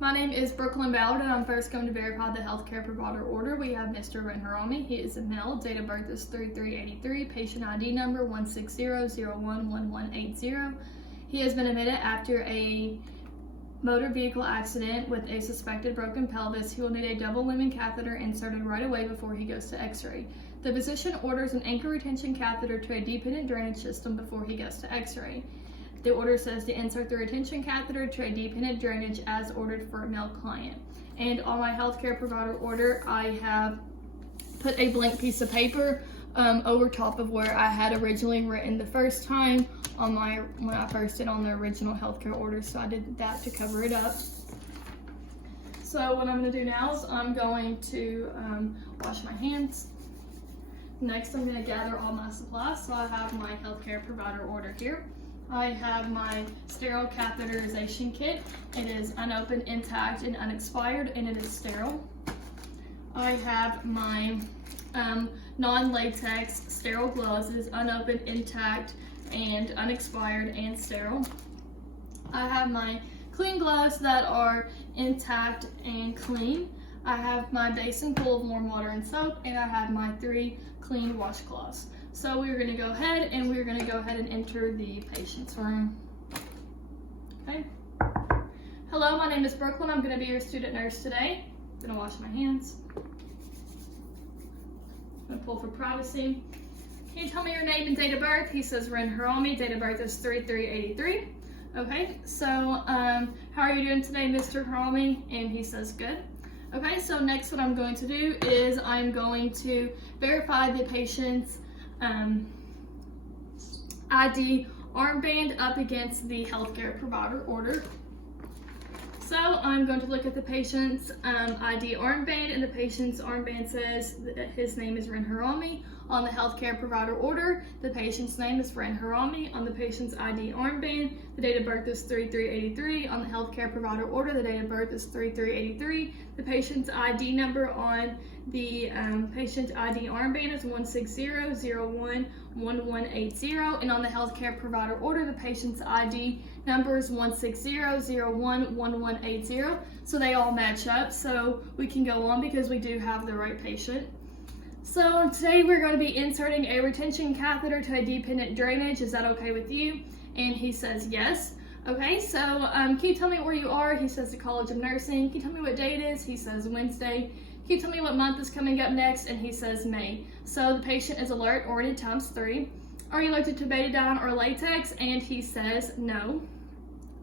My name is Brooklyn Ballard, and I'm first going to verify the healthcare provider order. We have Mr. Renharami. He is a male. Date of birth is 3/3/83. Patient ID number 160011180. He has been admitted after a motor vehicle accident with a suspected broken pelvis. He will need a double lumen catheter inserted right away before he goes to x-ray. The physician orders an anchor retention catheter to a dependent drainage system before he goes to x-ray. The order says to insert the retention catheter to a dependent drainage as ordered for a male client. And on my healthcare provider order, I have put a blank piece of paper over top of where I had originally written the first time on when I first did on the original healthcare order. So I did that to cover it up. So what I'm going to do now is I'm going to wash my hands. Next, I'm going to gather all my supplies. So I have my healthcare provider order here. I have my sterile catheterization kit. It is unopened, intact, and unexpired, and it is sterile. I have my non-latex sterile gloves. It is unopened, intact, and unexpired, and sterile. I have my clean gloves that are intact and clean. I have my basin full of warm water and soap, and I have my 3 clean washcloths. So we're going to go ahead and enter the patient's room. Okay. Hello, my name is Brooklyn. I'm going to be your student nurse today. I'm going to wash my hands. I'm going to pull for privacy. Can you tell me your name and date of birth? He says Renharami. Date of birth is 3/3/83. Okay, so how are you doing today, Mr. Harami? And he says good. Okay, so next what I'm going to do is I'm going to verify the patient's ID armband up against the healthcare provider order. So I'm going to look at the patient's ID armband, and the patient's armband says that his name is Renharami. On the healthcare provider order, the patient's name is Renharami. On the patient's ID armband, the date of birth is 3/3/83. On the healthcare provider order, the date of birth is 3/3/83. The patient's ID number on the patient ID armband is 160011180, and on the healthcare provider order, the patient's ID number is 160011180. So they all match up, so we can go on because we do have the right patient. So today we're going to be inserting a retention catheter to a dependent drainage. Is that okay with you? And he says yes. Okay, so can you tell me where you are? He says the College of Nursing. Can you tell me what day it is? He says Wednesday. Can you tell me what month is coming up next? And he says May. So the patient is alert, oriented ×3. Are you allergic to betadine or latex? And he says no.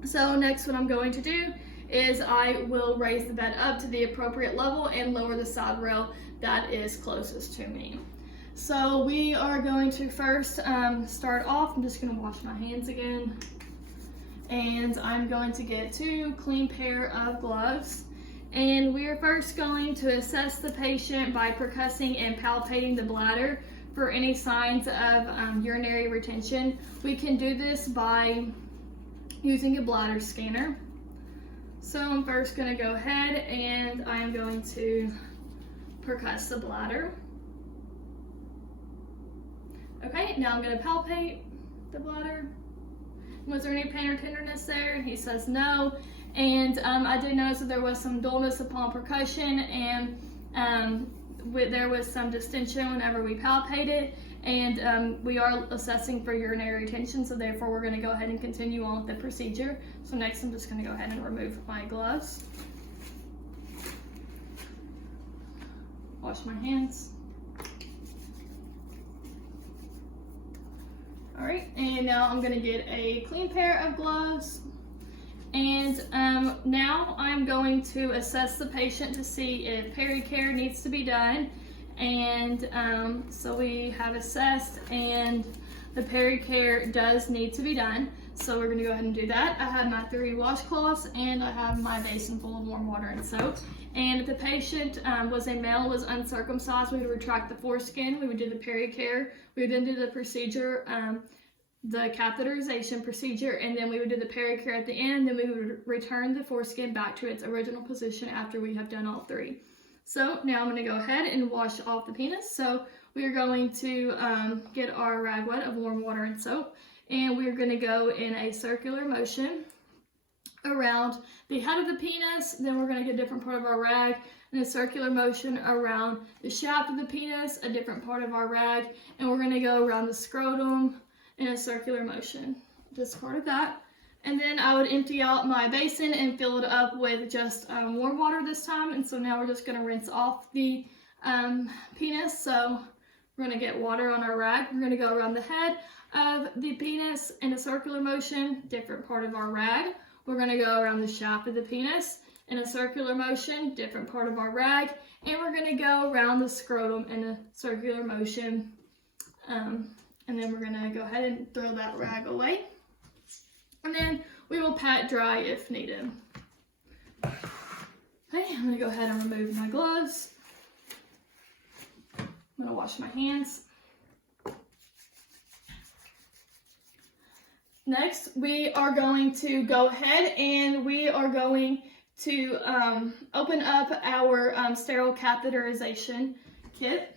So next what I'm going to do is I will raise the bed up to the appropriate level and lower the side rail that is closest to me. So we are going to first start off. I'm just going to wash my hands again. And I'm going to get 2 clean pair of gloves. And we are first going to assess the patient by percussing and palpating the bladder for any signs of urinary retention. We can do this by using a bladder scanner. So I'm first going to go ahead and I'm going to percuss the bladder. Okay, now I'm going to palpate the bladder. Was there any pain or tenderness there? And he says no. And I did notice that there was some dullness upon percussion, and there was some distension whenever we palpated. And we are assessing for urinary retention, so therefore we're going to go ahead and continue on with the procedure. So next I'm just going to go ahead and remove my gloves. Wash my hands. All right, and now I'm going to get a clean pair of gloves. And now I'm going to assess the patient to see if pericare needs to be done. And so we have assessed, and the pericare does need to be done. So we're going to go ahead and do that. I have my 3 washcloths, and I have my basin full of warm water and soap. And if the patient was a male, was uncircumcised, we would retract the foreskin. We would do the pericare. We would then do the procedure, the catheterization procedure, and then we would do the pericare at the end. Then we would return the foreskin back to its original position after we have done all 3. So now I'm going to go ahead and wash off the penis. So we are going to get our ragwet of warm water and soap, and we're going to go in a circular motion around the head of the penis. Then we're going to get a different part of our rag in a circular motion around the shaft of the penis, a different part of our rag, and we're going to go around the scrotum in a circular motion. Just part of that. And then I would empty out my basin and fill it up with just warm water this time. And so now we're just going to rinse off the penis. So we're going to get water on our rag. We're going to go around the head of the penis in a circular motion, different part of our rag. We're going to go around the shaft of the penis in a circular motion, different part of our rag. And we're going to go around the scrotum in a circular motion. And then we're going to go ahead and throw that rag away. And then we will pat dry if needed. Okay, I'm going to go ahead and remove my gloves. I'm going to wash my hands. Next, we are going to go ahead and we are going to open up our sterile catheterization kit.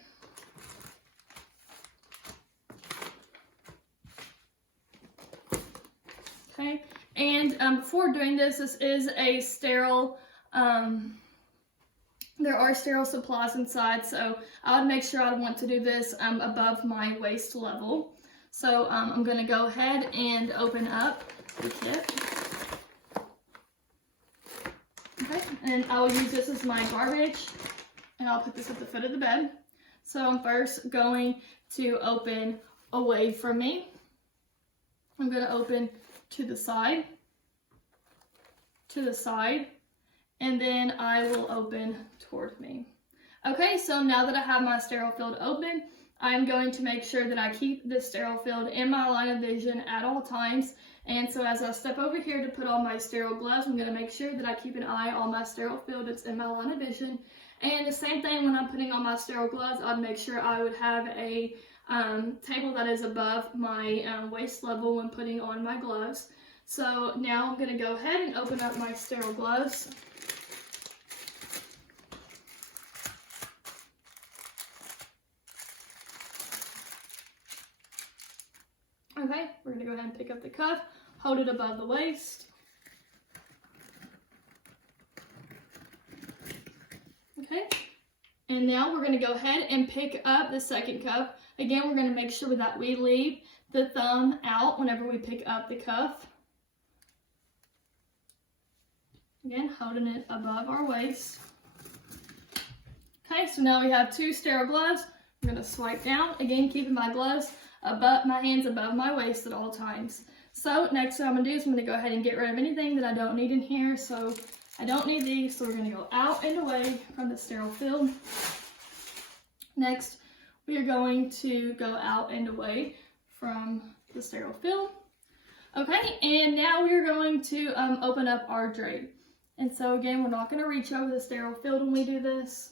Okay, and before doing this, this is a sterile, there are sterile supplies inside, so I would make sure I want to do this above my waist level. So I'm going to go ahead and open up the kit. Okay, and I will use this as my garbage, and I'll put this at the foot of the bed. So I'm first going to open away from me. I'm going to open to the side, and then I will open toward me. Okay, so now that I have my sterile field open, I'm going to make sure that I keep the sterile field in my line of vision at all times. And so as I step over here to put on my sterile gloves, I'm going to make sure that I keep an eye on my sterile field that's in my line of vision. And the same thing when I'm putting on my sterile gloves, I'd make sure I would have a table that is above my waist level when putting on my gloves. So now I'm going to go ahead and open up my sterile gloves. Okay, we're going to go ahead and pick up the cuff, hold it above the waist. Okay, and now we're going to go ahead and pick up the second cuff. Again, we're going to make sure that we leave the thumb out whenever we pick up the cuff. Again, holding it above our waist. Okay, so now we have two sterile gloves. I'm going to swipe down, again keeping my gloves above, my hands above my waist at all times. So next what I'm going to do is I'm going to go ahead and get rid of anything that I don't need in here. So I don't need these, so we're going to go out and away from the sterile field. Next, we are going to go out and away from the sterile field. Okay, and now we're going to open up our drape. And so again, we're not going to reach over the sterile field when we do this.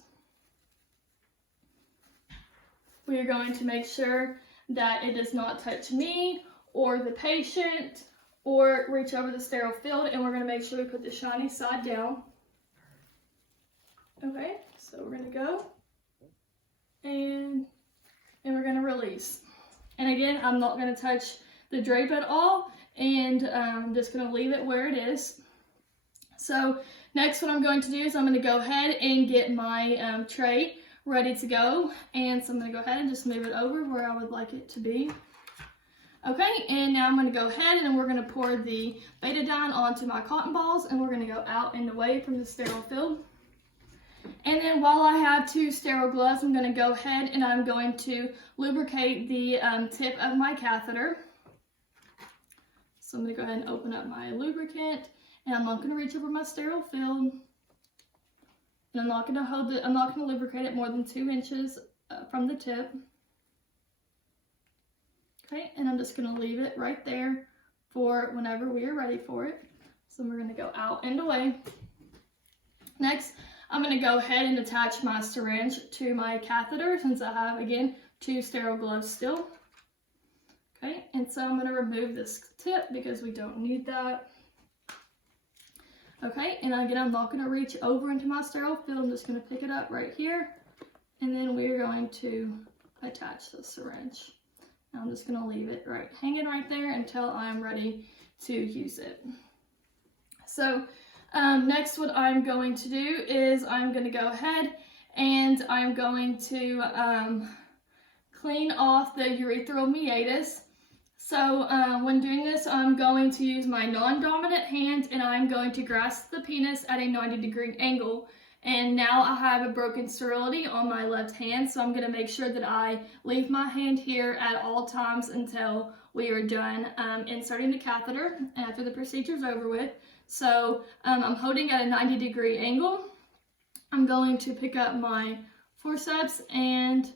We are going to make sure that it does not touch me or the patient or reach over the sterile field, and we're going to make sure we put the shiny side down. Okay, so we're going to go and we're going to release. And again, I'm not going to touch the drape at all, and I'm just going to leave it where it is. So next what I'm going to do is I'm going to go ahead and get my tray ready to go, and so I'm going to go ahead and just move it over where I would like it to be. Okay, and now I'm going to go ahead and we're going to pour the betadine onto my cotton balls, and we're going to go out and away from the sterile field. And then while I have two sterile gloves, I'm going to go ahead and I'm going to lubricate the tip of my catheter. So I'm going to go ahead and open up my lubricant, and I'm not going to reach over my sterile field. And I'm not going to lubricate it more than 2 inches from the tip. Okay, and I'm just going to leave it right there for whenever we are ready for it. So we're going to go out and away. Next, I'm going to go ahead and attach my syringe to my catheter, since I have, again, 2 sterile gloves still. Okay, and so I'm going to remove this tip because we don't need that. Okay, and again, I'm not going to reach over into my sterile field. I'm just going to pick it up right here, and then we're going to attach the syringe. Now I'm just going to leave it hanging right there until I'm ready to use it. So next what I'm going to do is I'm going to go ahead and I'm going to clean off the urethral meatus. So when doing this, I'm going to use my non-dominant hand and I'm going to grasp the penis at a 90-degree angle. And now I have a broken sterility on my left hand, so I'm going to make sure that I leave my hand here at all times until we are done inserting the catheter after the procedure is over with. So I'm holding at a 90-degree angle. I'm going to pick up my forceps and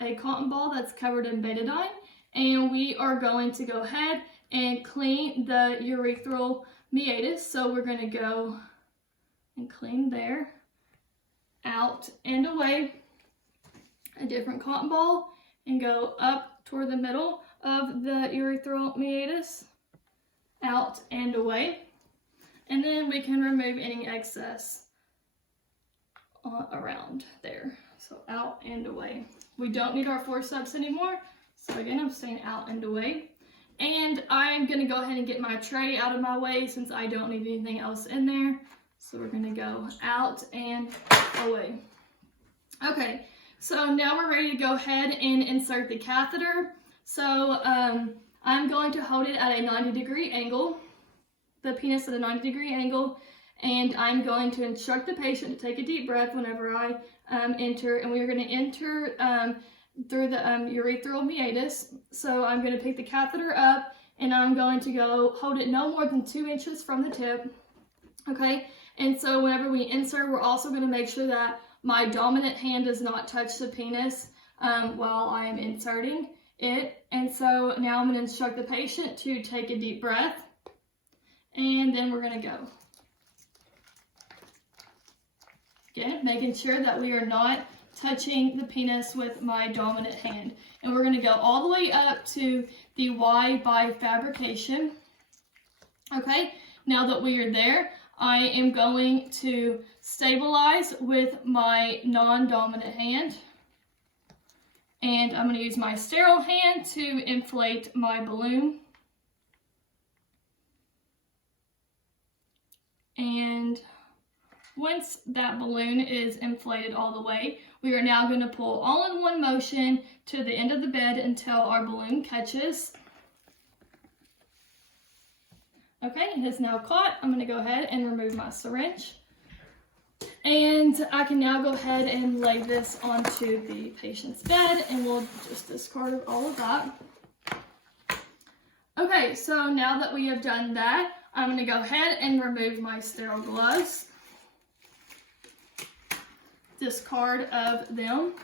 a cotton ball that's covered in betadine, and we are going to go ahead and clean the urethral meatus. So we're going to go and clean there, out and away, a different cotton ball, and go up toward the middle of the urethral meatus, out and away, and then we can remove any excess around there. So out and away. We don't need our forceps anymore, so again I'm staying out and away. And I'm going to go ahead and get my tray out of my way since I don't need anything else in there. So we're going to go out and away. Okay, so now we're ready to go ahead and insert the catheter. So I'm going to hold it at a 90-degree angle, the penis at a 90-degree angle, and I'm going to instruct the patient to take a deep breath whenever I enter, and we're going to enter through the urethral meatus. So I'm going to pick the catheter up, and I'm going to go hold it no more than 2 inches from the tip. Okay, and so whenever we insert, we're also going to make sure that my dominant hand does not touch the penis while I am inserting it. And so now I'm going to instruct the patient to take a deep breath, and then we're going to go. Again, making sure that we are not touching the penis with my dominant hand. And we're going to go all the way up to the Y by fabrication. Okay, now that we are there, I am going to stabilize with my non-dominant hand. And I'm going to use my sterile hand to inflate my balloon. And once that balloon is inflated all the way, we are now going to pull all in one motion to the end of the bed until our balloon catches. Okay, it is now caught. I'm going to go ahead and remove my syringe. And I can now go ahead and lay this onto the patient's bed, and we'll just discard all of that. Okay, so now that we have done that, I'm going to go ahead and remove my sterile gloves. Discard of them.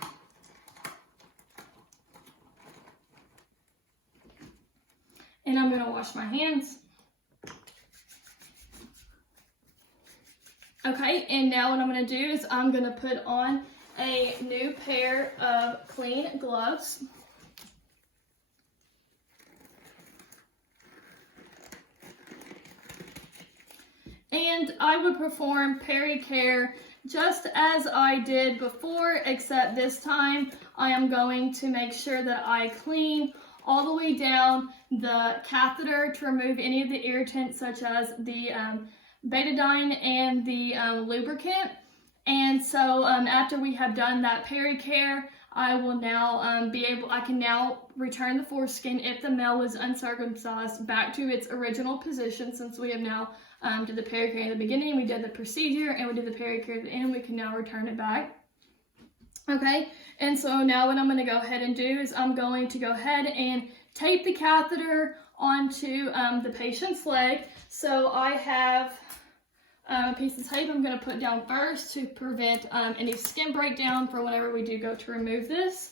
And I'm going to wash my hands. Okay, and now what I'm going to do is I'm going to put on a new pair of clean gloves. And I would perform peri-care just as I did before, except this time I am going to make sure that I clean all the way down the catheter to remove any of the irritants such as the betadine and the lubricant. And so after we have done that peri-care, I will now I can now return the foreskin if the male was uncircumcised back to its original position. Since we have now did the peri-care in the beginning, we did the procedure, and we did the peri-care at the end, we can now return it back. Okay, and so now what I'm going to go ahead and do is I'm going to go ahead and tape the catheter onto the patient's leg. So I have a piece of tape I'm going to put down first to prevent any skin breakdown for whenever we do go to remove this.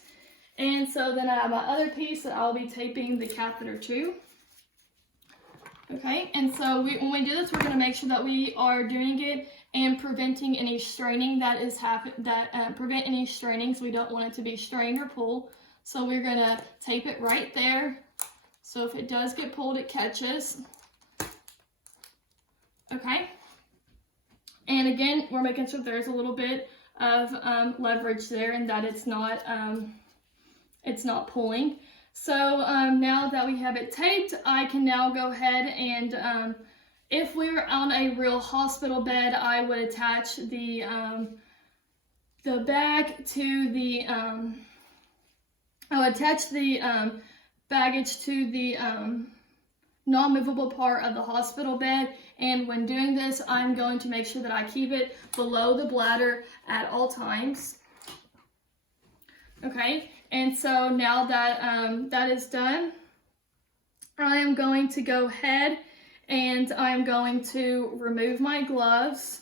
And so then I have my other piece that I'll be taping the catheter to. Okay, and so when we do this, we're going to make sure that we are doing it and preventing any straining that is prevent any strainings. We don't want it to be strained or pulled. So we're going to tape it right there. So if it does get pulled, it catches. Okay. And again, we're making sure there's a little bit of leverage there and that it's not pulling. So now that we have it taped, I can now go ahead and If we were on a real hospital bed, I would attach the bag to the, I would attach the baggage to the non-movable part of the hospital bed, and when doing this, I'm going to make sure that I keep it below the bladder at all times. Okay, and so now that that is done, I am going to go ahead and I'm going to remove my gloves.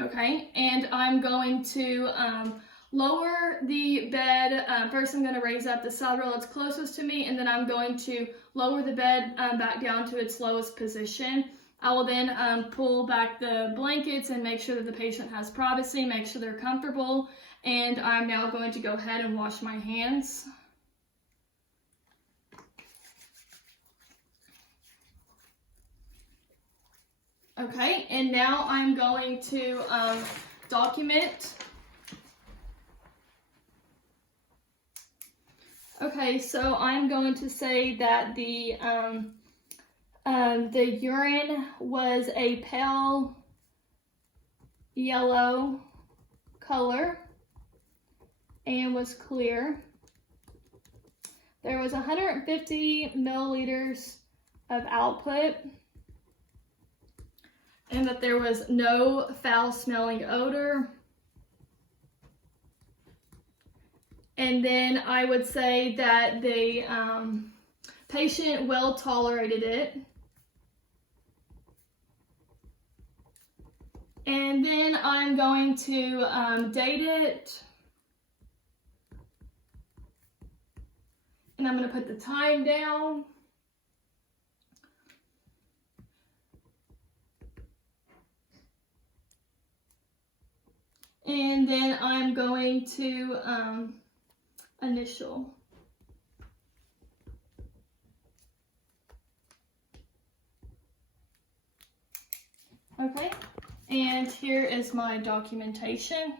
Okay, and I'm going to lower the bed. First I'm going to raise up the side rail that's closest to me, and then I'm going to lower the bed back down to its lowest position. I will then pull back the blankets and make sure that the patient has privacy, make sure they're comfortable, and I'm now going to go ahead and wash my hands. Okay, and now I'm going to document. Okay, so I'm going to say that the urine was a pale yellow color and was clear. There was 150 milliliters of output, and that there was no foul-smelling odor. And then I would say that the patient well tolerated it. And then I'm going to date it. And I'm going to put the time down. And then I'm going to initial. Okay, and here is my documentation.